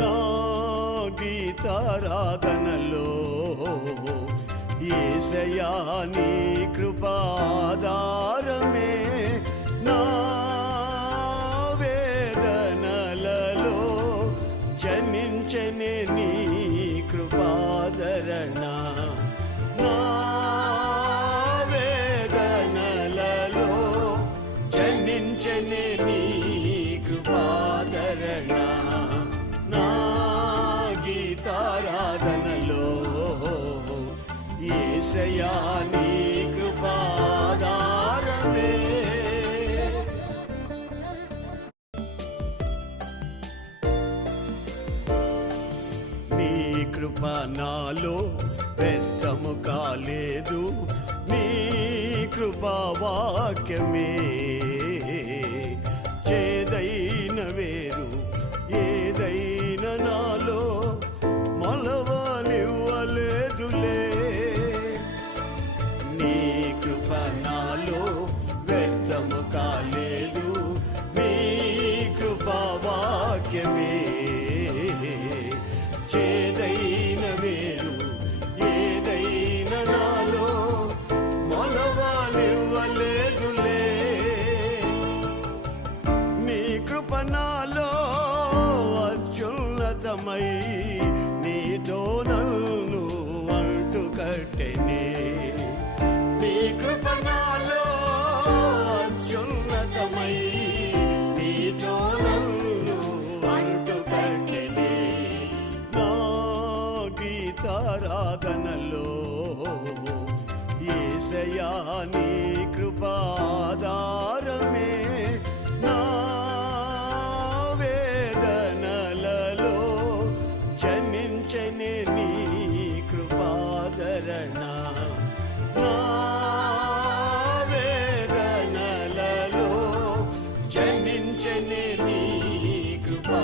నా గీతారాధనలో యేసయ్యా నీ కృపాధారమే, నా వేదనలలో జనించనే నీ కృపాదరణ, నా వేదనలలో జనించనే నీ కృపాదరణ, నా గీతారాధనలో యేసయ్యా నీ కృపాధారమే. నీ కృప నాలో వ్యర్థము కాలేదు, నీ కృపా వాక్యమే చేదైన వేరు ఏదైనా నాలో మొలవనివ్వలేదులే. నీ కృప నాలో వ్యర్థము కాలేదు, నీ కృపా వాక్యమే చేదైన వేరు ఏదైనా నాలో మొలవనివ్వలేదులే. నీ కృప నాలో అత్యున్నతమై నీతో నన్ను అంటు కట్టెనే, నీ కృప నాలో అత్యున్నతమై నీతో నన్ను అంటు కట్టెనే. నా గీతారాధనలో యేసయ్యా నీ కృపాధారమే, నా వేదనలలో జనించనే నీ కృపాదరణ, నా వేదనలలో జనించనే నీ కృపా